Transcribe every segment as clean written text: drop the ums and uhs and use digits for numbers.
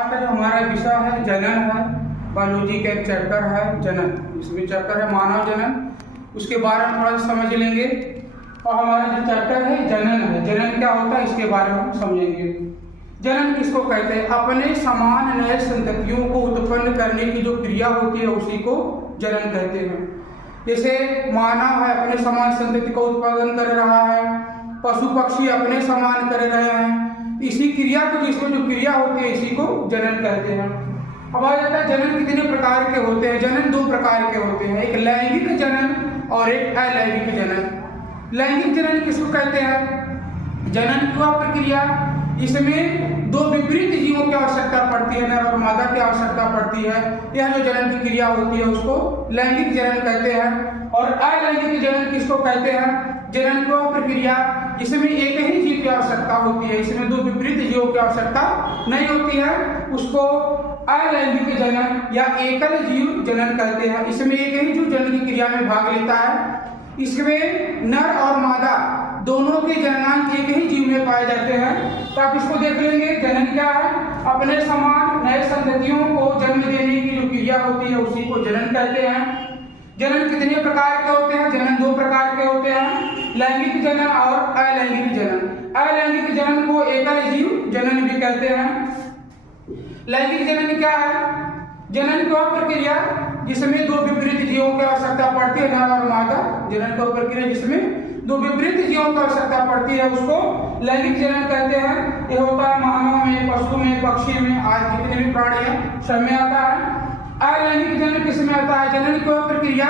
आज का जो हमारा विषय है जनन है। बायोलॉजी का एक चैप्टर है जनन, इसमें चैप्टर है मानव जनन, उसके बारे में थोड़ा सा समझ लेंगे। और हमारा जो चैप्टर है जनन है, जनन क्या होता है इसके बारे में हम समझेंगे। जनन किसको कहते हैं? अपने समान नए संततियों को उत्पन्न करने की जो क्रिया होती है उसी को जनन कहते हैं। जैसे मानव है अपने समान संतति का उत्पादन कर रहा है, पशु पक्षी अपने समान कर रहे हैं, इसी क्रिया को जिसमें जो क्रिया होती है इसी को जनन कहते हैं। अब आ जाता है जनन कितने प्रकार के होते हैं। जनन दो प्रकार के होते हैं, एक लैंगिक जनन और एक अलैंगिक जनन। लैंगिक जनन किसको कहते हैं? जनन की वह प्रक्रिया इसमें दो विपरीत जीवों की आवश्यकता पड़ती है, नर और मादा की आवश्यकता पड़ती है। यह जो जनन की क्रिया होती है उसको लैंगिक जनन कहते हैं। और अलैंगिक जनन किसको कहते हैं? जनन की वह प्रक्रिया इसमें एक ही जीव की आवश्यकता होती है, इसमें दो विपरीत जीवों की आवश्यकता नहीं होती है, उसको अलैंगिक जनन या एकल जीव जनन कहते हैं। इसमें एक ही जीव जनन की क्रिया में भाग लेता है। इसमें नर और मादा दोनों के जननांग एक ही जीव में पाए जाते हैं। तो आप इसको देख लेंगे। जनन क्या है? अपने समान नए संततियों को जन्म देने की जो क्रिया होती है उसी को जनन कहते हैं। जनन कितने प्रकार के होते हैं? जनन दो प्रकार के होते हैं, लैंगिक जनन और अलैंगिक जनन। अलैंगिक जनन को एकल जीव जनन भी कहते हैं। लैंगिक जनन क्या है? जनन की वह प्रक्रिया जिसमें दो विपरीत जीवों की आवश्यकता पड़ती है, नर और मादा। जनन की प्रक्रिया जिसमें दो विपरीत जीवों की आवश्यकता पड़ती है उसको लैंगिक जनन कहते हैं। यह होता है मानव में, पशु में, पक्षी में, आज जितने भी प्राणी हैं सब में आता है। अलैंगिक जनन किसमें आता है? जनन की वह प्रक्रिया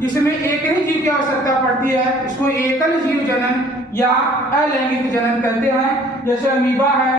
जिसमें एक ही जीव की आवश्यकता पड़ती है, इसको एकल जीव जनन या अलैंगिक जनन कहते हैं। जैसे अमीबा है,